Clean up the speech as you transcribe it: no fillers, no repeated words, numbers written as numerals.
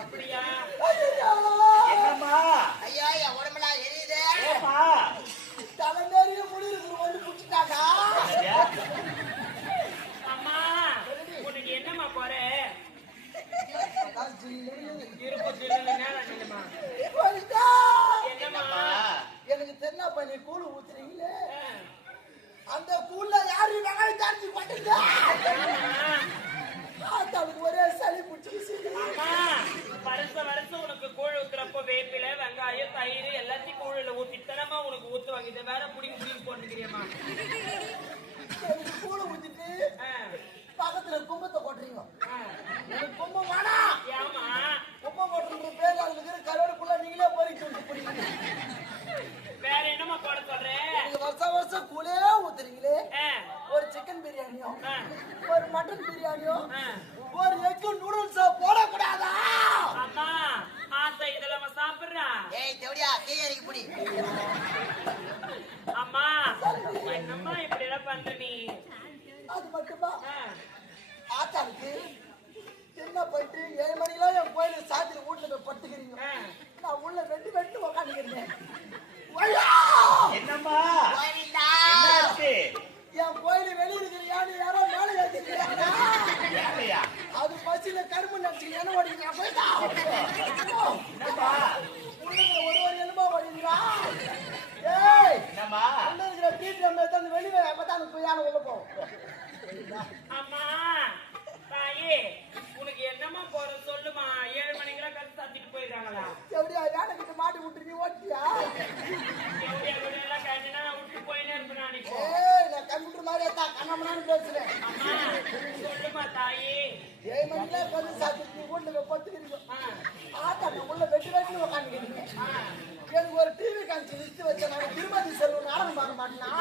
அப்படியா? ஐயா உடம்புலாம் எரியுது. தலைநேரிய முடிவு வந்து குடிச்சிட்டாங்க. அம்மா உனக்கு என்னம்மா போற? எனக்கு தென்ன பண்ணி கூழ் ஊத்துறீங்களே, அந்த கூழ்ல யாரு வெங்காயம் தாண்டி பட்டுங்க. ஒரே சளி பிடிச்சி வருஷம் உனக்கு கூழ் ஊத்துறப்போ வேப்பில வெங்காயம் தயிர் எல்லாத்தையும் கூழுல ஊத்திட்டனமா உனக்கு ஊத்து வாங்கிட்டு வேற புடிங்க புடிங்க போட்டுக்கிறியம்மா. கூழ ஊத்திட்டு பக்கத்துல கும்பத்தை போட்டுறீங்க. கும்பம் வேணா. ஏமா கும்பம் போட்டுற பேர் அதுல இருக்கிற கருவாடுக்குள்ள நீங்களே போறீங்க. வேற என்னமா போட சொல்றேன்? வருஷம் கூழே ஊத்துறீங்களே, ஒரு சிக்கன் பிரியாணியும் ஒரு மட்டன் பிரியாணியும் ஒரு எக் நூடுல்ஸ் போடக்கூடாதா? அம்மா ஆசை இதெல்லாம் சாப்பிடுறா. ஏய் தேவடியா கேயரிக்கு புடி. அம்மா என்னம்மா இப்படி எல்லாம் பண்ற நீ? அது மட்டுமா ஆத்தாளுக்கு என்ன போயிட்டு 7 மணிக்கெல்லாம் என் கோயில சாத்திர வீட்டுல போய் படுத்துக்கிறீங்க. நான் உள்ள வெட்டு உக்காந்துக்கிறேன். என்னம்மா என் கோயில வெளியே இருக்கிற யாரோ மேலே ஏற்றிக்கிறாங்க. அது பசியில கரும்பு நினைச்சு என்ன ஓடிக்கிறேன். ஒரு எலும்பா ஓடிக்கிறா. ஏய் உள்ள இருக்கிற டீச்சர் வெளியே அப்பதான் போய் யாரும் உள்ள போவோம். அம்மா தாயே உனக்கு என்னம்மா போற சொல்லுமா. 7 மணிக்கெல்லாம் கத்து சாத்திட்டு போயிடுறாங்களா? எப்படியா வேலை கிட்ட மாட்டி விட்டு நீ ஓட்டியா? எல்லாம் கண்டினா விட்டு போயினே இருப்பேன் நான். நான் கம்ப்யூட்டர் மாதிரி கண்ணாமண்ணான்னு பேசுறேன். அம்மா சொல்லுமா தாயே. 7 மணிக்கெல்லாம் கொஞ்சம் சாத்திட்டு நீ வீட்டுல பத்துக்கிறீங்க. ஆட்டா நான் உள்ள வெட்டு உக்காந்துக்கிறீங்க. எனக்கு ஒரு டிவி காமிச்சு லிஸ்ட் வச்ச நான் திருமதி செல்வம் நாடகம் பார்க்க மாட்டேன்னா